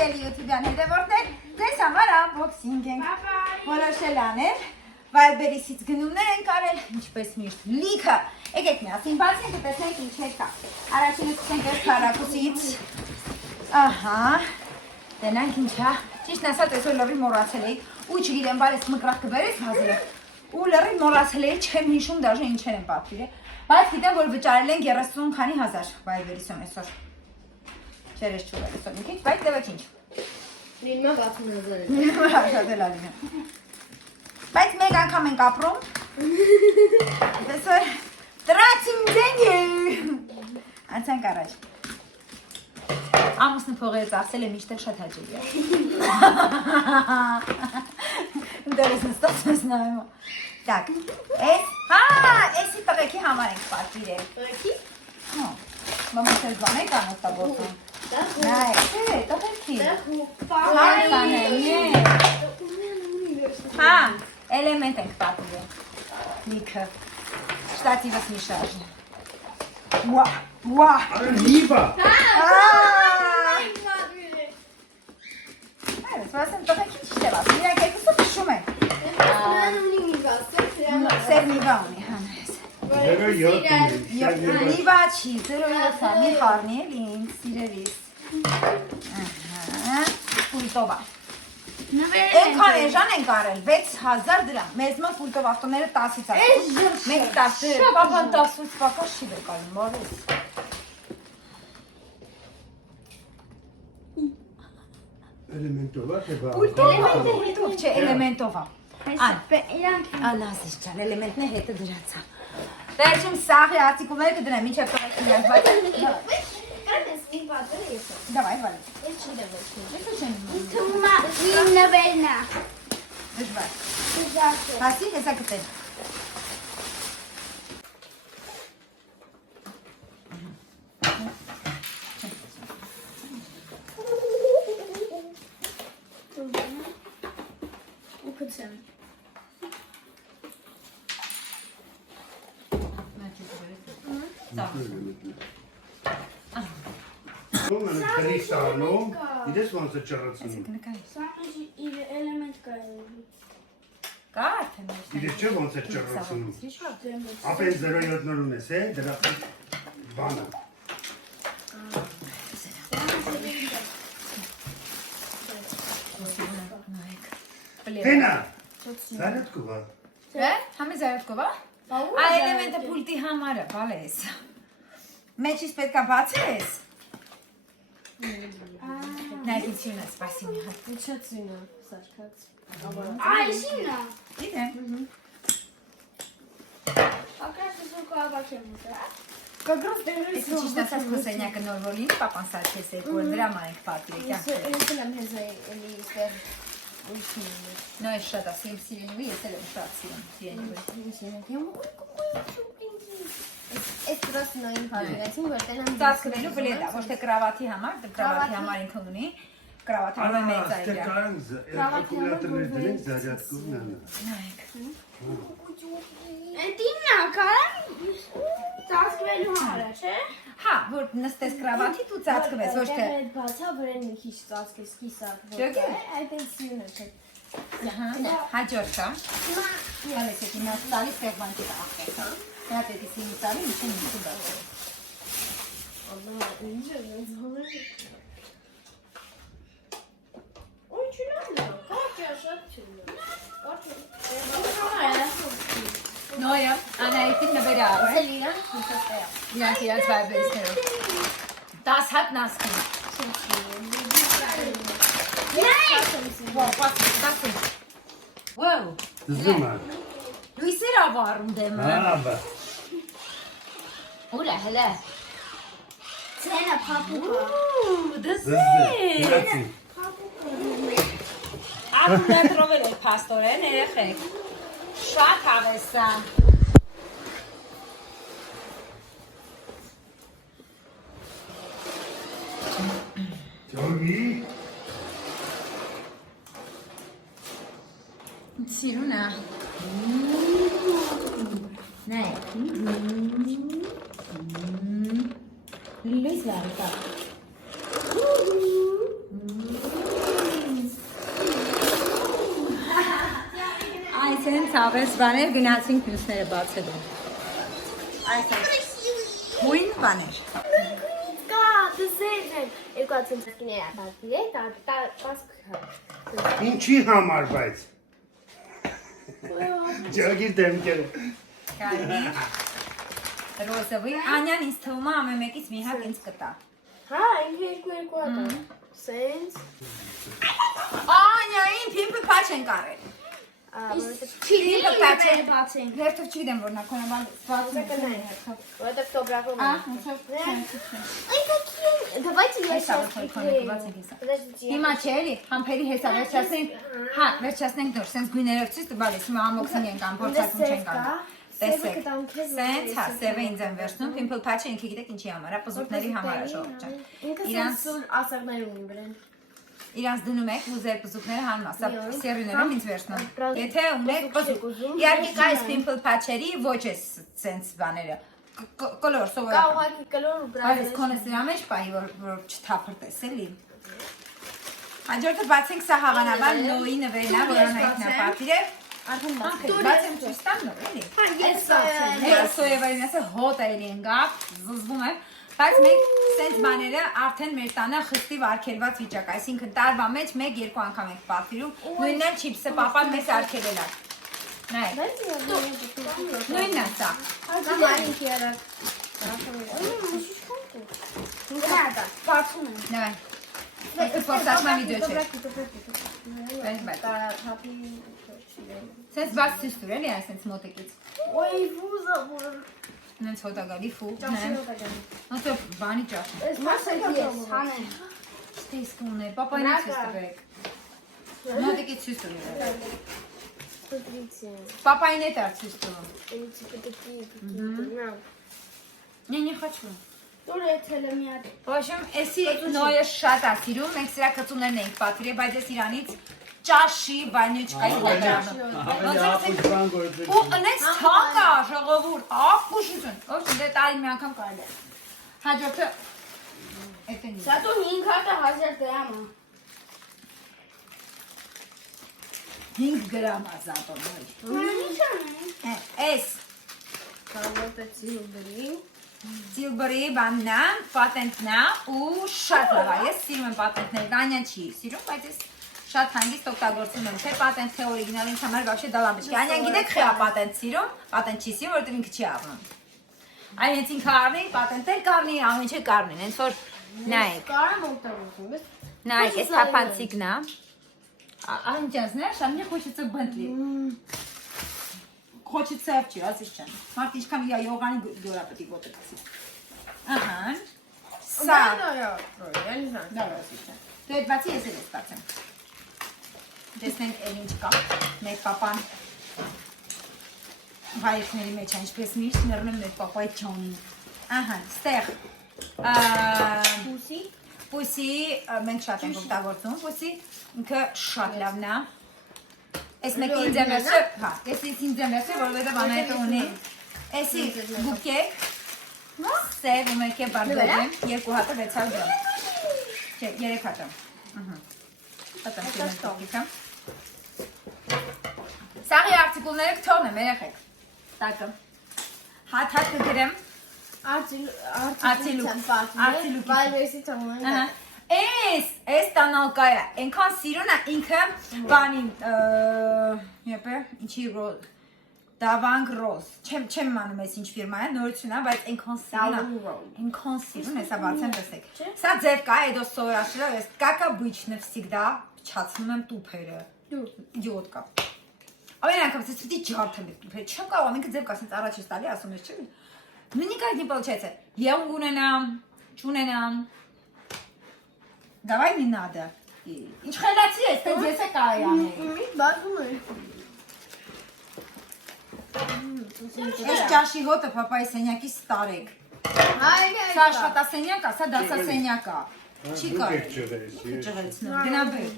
սիրելի YouTube-յան հետևորդներ, ձեզ համար unboxing ենք որոշել անել, Viber-ից գնումներ ենք արել, ինչպես միշտ լիքը, եկեք միասին բացենք ու տեսնենք ինչեր կա։ Առաջինը սկսենք այս քառակուսից, ահա, տենանք ինչա, ճիշտ ասած այսօր լրի մոռացել էի, ու չգիտեմ, բայց մկրատ կբերես հազիվ, ու լրի մոռացել էի, չեմ հիշում դաժե ինչեր են պատվիրել, բայց գիտեմ, որ վճարել ենք 30 քանի հազար Viber-ից այսօր։ Չէր ես չուր այսօր մի քիչ, բայց դեպք ինչ։ Նույնը 60,000 է։ Շատ էլ ալին է։ Բայց մեկ անգամ ենք ապրում։ Այսօր տրացին դենյու։ Անցանք առաջ։ Ամուսնու փողերը ծախսել եմ միշտ շատ հաճելի է։ Դերս ստացես նայում։ Так, էսի տղեկի համար ենք պատվիրել։ Տղեկի։ Հա։ Մամա ցես բան եք անօգտագործում։ Նայ, տղեկի։ Հա, էլեմենտ ենք պատվիրել։ Լիքը։ Շտատիվս մի շարժ։ Ուա։ Լիվա։ Այս վասեմ տղեկի ճիշտ է վասեմ, իրանք երկուսը պշում են։ Սև նիվա ունի, հանես։ 0.7 Նիվա չի, 0.7, մի խարնի էլ ինք, սիրելիս։ Պուլտովա։ Ենքան էժան ենք արել, 6000 դրամ, մեզ մոտ պուլտով ավտոները 10-ից ասում, մենք 10, պապան 10-ից պակաս չի բեկալում, բարես։ Էլեմենտով է, թե բա։ Պուլտով չէ, էլեմենտով է։ Անազիս ջան, էլեմենտն է հետը դրացա։ Վերջում սաղի արտիկուլները կդնեմ, մինչև տղեք իրանք, բայց Давай, Валя. Դժվար։ Հասի, հեսա կտեն։ Ոնց է քրիստալում, իդես ոնց է ճռացնում։ Կա արդեն։ Իդես չէ ոնց է ճռացնում։ Ապեն 0.7 ունես, է, դրա բանը։ Տենա։ Զարյատկովա։ Է, համի զարյատկովա։ Այ էլեմենտը պուլտի համար է, բալես։ Մեջից պետքա բացես։ Նայքիցյունը, սպասինը։ Ինչացինը, սարքած։ Այսինը։ Գիտեմ։ Ակրատս ու կավակ եմ ուտա։ Կագրոս դերից Ես ճիշտ ասած խոսենյակը նոր որ ինձ պապան սարքես եք, որ դրա ման ենք պատվիրել կյանքը։ Ես եմ հեզ էլի ստեղ ուշինը։ Նո, ես շատ ասեմ սիրենուի, ես էլ եմ շատ սիրեմ սիրենուի։ Այս դրասնային պատվիրեցին, որ տենան Ծածկվելու բլեդա, ոչ թե կրավաթի համար, կրավաթի համար ինքն ունի, կրավաթի համար մեծ է իրա։ Ստեկան ակումուլյատորներ դրենք զարյատկովն է։ Նայեք։ Էդիննա կարան ծածկվելու համար է, չէ։ Հա, որ նստես կրավաթի դու ծածկվես, ոչ թե։ բացա վրեն մի քիչ ծածկես կիսակ, Ջոգի։ այդ էնսյունը չէ։ Հաջորդ կա։ Հալես էտի մաս տալի սեղվանքի աղտես, հա։ Նա պետիսի մի տալի, միշին միշին դարձել։ Ալլահ, ինչ է զոներ։ Ոչ չնալը, կաճա շատ չնալը։ Նոյա, անայիքին նվերա աղ է։ Սելիրա, ինչպես է։ Իրանք իրաց վայբերիստերով։ 10 հատ նասկին։ Պասին։ Վոու։ Զում է։ Լույսեր ավարում դեմը։ Աբա։ Ուրա, հլը։ Ցենա փապուկա։ Դզե։ Ակումուլյատորով եք փաստորեն երեխեք։ Շատ հավեսա։ Ջոգի։ Սիրունա։ Նայ։ Լույս վարի կա։ Սենց ավես բաներ գնացինք մյուսները բացելու։ Այս հույն բաներ։ Կա, դսեն։ Երկու ցենտներ ադատի է, դա պասք։ Ինչի համար բայց։ Ջագիր դեմքերը։ Կարի։ Ռոզովի Անյան ինձ թվում է ամեն մեկից մի հատ ինձ կտա։ Հա, երկու ադա։ Սենց։ Անյային փիմփը փաչ են կարել։ Չի Փիմփը փաչ են բացեն։ Հերթով չգիտեմ որ նա քոնաբան սվածում է։ Որտեղ տոբրակով։ Давайте я сейчас Հիմա չէ էլի, համբերի հեսա վերջացնենք, հա, վերջացնենք դուր, սենց գույներով ցույց տվալիս, հիմա ամոքսին ենք ան, փորձարկում չենք անում։ Տեսեք, սենց, հա, սևը ինձ են վերցնում, Pimple Patch-ը ինքը գիտեք ինչի համար, պզուկների համար է ժողովուրդ ջան։ Իրանց ասարներ ունի բրեն։ Իրանց դնում եք ու ձեր պզուկները հանում, սա սերիներով ինձ վերցնում։ Եթե ունեք պզուկ, իհարկե կա այս Pimple Patch-երի ոչ է սենց բաները, կոլոր, Կա սովորական։ ուղղակի կլոր ու Բայց քոնը սրա մեջ պահի, որ չթափրտես էլի։ Հաջորդը բացենք սա հավանաբար նոյի նվերն է, որը հայտնապատիր է։ արդեն Բացեմ ցույց տամ նոր էլի։ Ես սոյավային ասա հոտ էլի ընկավ, զզվում եմ, բայց մենք սենց բաները արդեն մեր տանը խստի վարքելված վիճակ, այսինքն տարվա մեջ 1-2 անգամ ենք պատվիրում, նույնն էլ չիպսը պապան մեզ արգելել է։ Նայեք։ Նույնն է սա։ Маленький арак. Նայ։ Պոստացման վիդեո չէ։ Սենց բաց ցույց տուր էլի այսենց մոտիկից։ Ой, вуза, боже. Նենց հոտագալի ֆու։ Ոնց բանի ճաշ։ Маша есть, Хана. Չտե իսկ ունե, պապային ցույց տվեք։ Մոտիկից ցույց տուր։ Смотрите. Պապային է տար ցույց տուր։ Они типа такие какие-то. Не хочу։ Тоже телемят. Ոչմ, էսի նոյը շատ է սիրում, մենք սրա կծուներն ենք պատվիրել, բայց ես իրանից ճաշի վանյոչկայի հոտարանում։ Ու ընեց թանկ է ժողովուրդ, ապուշություն։ Ոչմ, դե տարին մի անգամ կարելի է։ Հաջորդը էտենի։ Зато 5000 դրամ։ 5 գրամ է զատո նոյ։ Նույնիսկ։ Էս Կավոտը ծիլբրի։ Silver-ի բանն է, պատենտն է ու շատ լավ է։ Ես սիրում եմ պատենտները, Անյան չի սիրում, բայց ես շատ հանգիստ օգտագործում եմ, թե պատենտ, թե օրիգինալ ինձ համար вообще դալաբեջք։ Անյան գիտեք խի է պատենտ սիրում, պատենտ չի սիրում, որովհետև ինքը չի առնում։ Այն հենց ինքը առնի, պատենտել կառնի, ամեն ինչը կառնի, հենց որ նայեք։ Կարամ օգտագործում ես։ Նայեք, այս թափանցիկն է։ Անջան, знаешь, а мне хочется Bentley. Хочется овчи, ասիչան։ Մարդ ինչքան իա յոգանի գորա պետք է գոտեցի։ Ահա։ Սա։ Я не знаю. Դա ասիչան։ Դու այդ բացի ես էլ ես բացեմ։ Տեսնենք էլ ինչ կա։ Մեր papan հայրենիքի մեջ ինչպես միշտ ներնում մեր papai ճոնին։ Ահա, ստեղ։ Пуси. Պուսի մենք շատ ենք օգտագործում, պուսի ինքը շատ լավն է։ Այս մեկը ինձ եմ վերցրել, հա, ես ինձ եմ վերցրել, որովհետև անայտը ունի։ Էսի բուկեք, սև ու մեկը բարդորեմ, 2 հատը 600 գրամ։ Չէ, 3 հատը։ Պատամ չեմ տոկիկամ։ Սաղի արտիկուլները կթողնեմ, երեխեք։ Տակը։ Հատ կգրեմ։ Արտիլուկ. Վայրեսի թողնի։ Էս տանալկա է, ենքան սիրուն է ինքը բանի, եպե, ինչի ռոզ, դավանգ ռոզ, չեմ մանում ես ինչ ֆիրմա է, նորություն է, բայց ենքան սիրուն է, սա բացեմ տեսեք, սա ձև կա, էդոս սովորաշրով ես, կակա բույչնև սիգդա, չացնում եմ տուպերը, յոտ կա, ավեն անգամ, ես պիտի ջարդեմ էդ տուպերը, չեմ կարող, ամենքը ձև կա, ասենց առաջ ես տալի, ասում ես չէ, նույնիկայդ նի պոլչայցը, եունգ ունենամ, չունենամ, Давай не надо. Ինչ խելացի ես, տենց ես է կարի անել։ Բացում է։ Ես ճաշի հոտը պապայի սենյակից տարեք։ Սա աշխատասենյակ է, սա դասասենյակ է։ Չի կարի։ Ճղեցնեմ, գնա բեր։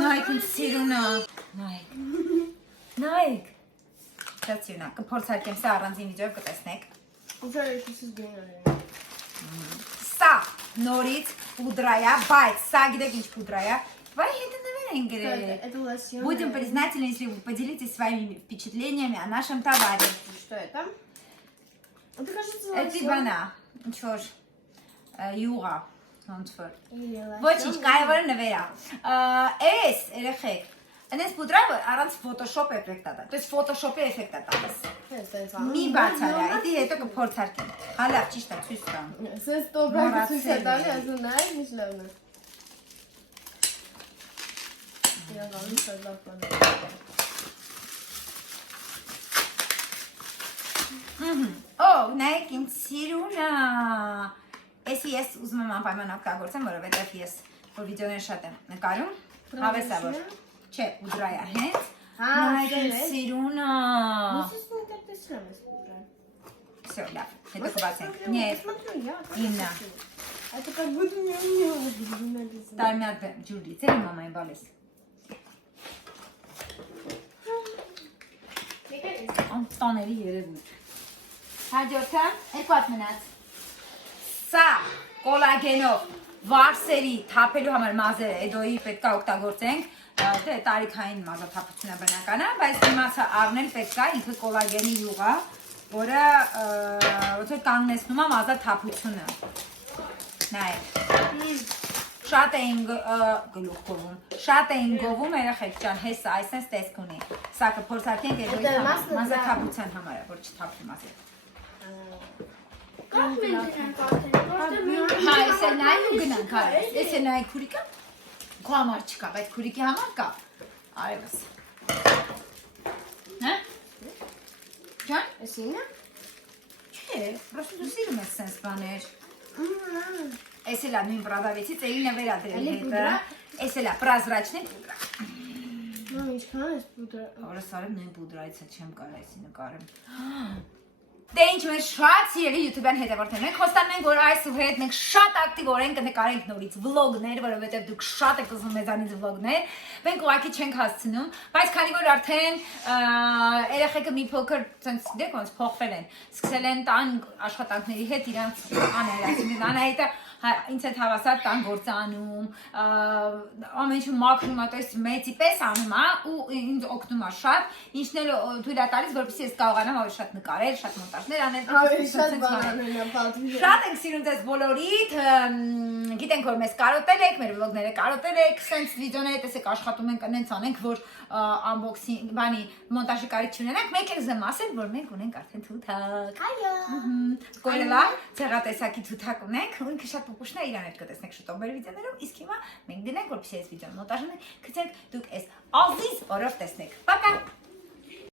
Նայք ինձ սիրունա։ Նայք։ Շատ սիրուն է, կփորձարկեմ սա առանձին վիդեոյով կտեսնեք։ Ուժը ես գնալ եմ։ Սա նորից պուդրա է, բայց սա գիտեք ինչ պուդրա է։ Վայ, հետը նվեր են գրել։ Это лосьон. Будем признательны, если вы поделитесь своими впечатлениями о нашем товаре. Что это? Это кажется Это лосьон. բանա, ինչ որ յուղա, ոնց որ։ Или лосьон. Ոչինչ, կարևորը նվերա։ Էս, երեխեք, այնպես պուդրա առանց Photoshop էֆեկտա դա։ То есть Photoshop-ի էֆեկտա տալիս։ Մի բացարա, դի հետո կփորձարկեմ։ Հա լավ, ճիշտ է, ցույց տամ։ Սենց տոպրակը ցույց է տալի, ասում նայ, ինչ լավն է։ Իրականում շատ լավ բան է։ Օ, նայեք ինձ սիրունա։ Էսի ես ուզում եմ անպայման օգտագործեմ, որովհետև ես որ վիդեոներ շատ եմ նկարում, հավես է որ։ Չէ, ուդրայա հենց։ Նայեք ինձ սիրունա։ Մուսս նույն так տեսնեմ ես պուդրան։ Всё, լավ, հետո կբացենք։ Нет, Իննա։ Это как будто у меня написано. Տար մի հատ ջուր լիցել իմ մամային բալես։ Անտաների երևույթ։ Հաջորդը, երկու հատ մնաց։ Սա կոլագենով վարսերի թափելու համար մազերը էդոյի պետքա օգտագործենք, դե տարիքային մազաթափությունը բնական է, բայց դիմացը առնել պետքա ինքը կոլագենի յուղ է, որը ոնց կանգնեցնում է մազաթափությունը։ Նայեք։ Շատ էին գլուխ գովում։ Շատ էին գովում երեխեք ջան, հեսա այսպես տեսք ունի։ Սա կփորձարկենք էդոյի մազաթափության համար, որ չթափի մազը։ Как мы начинаем картину? Հա, ես էլ նայ ու գնանք արես։ Ես էլ նայ քուրիկը։ Քո համար չկա, բայց քուրիկի համար կա։ Արևս։ Հա? Ջան, Էս ինը։ չէ, պրոստը դու սիրում ես sense բաներ։ Էս էլա նույն продавեցից էլի նվերա դրել հետը։ Էս էլա прозрачный пудра։ Մամ, ինչքան էս պուդրա։ Օրս արեմ նույն պուդրայից չեմ կարող էսի նկարեմ։ Դե ինչ մենք շատ սիրելի YouTube-յան հետևորդներ ենք, խոստանում ենք, որ այսուհետ մենք շատ ակտիվորեն կնկարենք նորից վլոգներ, որովհետև դուք շատ եք ուզում մեզանից վլոգներ, մենք ուղղակի չենք հասցնում, բայց քանի որ արդեն երեխեքը մի փոքր ցենց դեք ոնց փոխվել են, սկսել են տան աշխատանքների հետ իրանց անել, այսինքն Անահիտը ինձ հետ հավասար տան գործանում, ամեն ինչ մաքրում է, то есть մեծի պես անում է ու ինձ օգնում է շատ, ինչն էլ թույլ է տալիս, որպեսզի ես կարողանամ ավելի շատ նկարել, շատ մոնտաժներ անել, Շատ բաներ են պատմել։ Շատ ենք սիրում ձեզ բոլորիդ, գիտենք որ մեզ կարոտել եք, մեր վլոգները կարոտել եք, սենց վիդեոները տեսեք աշխատում ենք, այնց անենք, որ unboxing, բանի մոնտաժի կարիք չունենանք, մեկ էլ զեմ ասել, որ մենք ունենք արդեն թութակ։ Այո։ Կորելա, ցեղատեսակի թութակ ունենք, ու ինքը շատ փոքրն է, իրան հետ կտեսնեք շուտով մեր վիդեոներում, իսկ հիմա մենք դնենք որպեսզի այս վիդեոն մոնտաժը գցենք, դուք այս ազիզ օրով տեսնեք։ Պակա։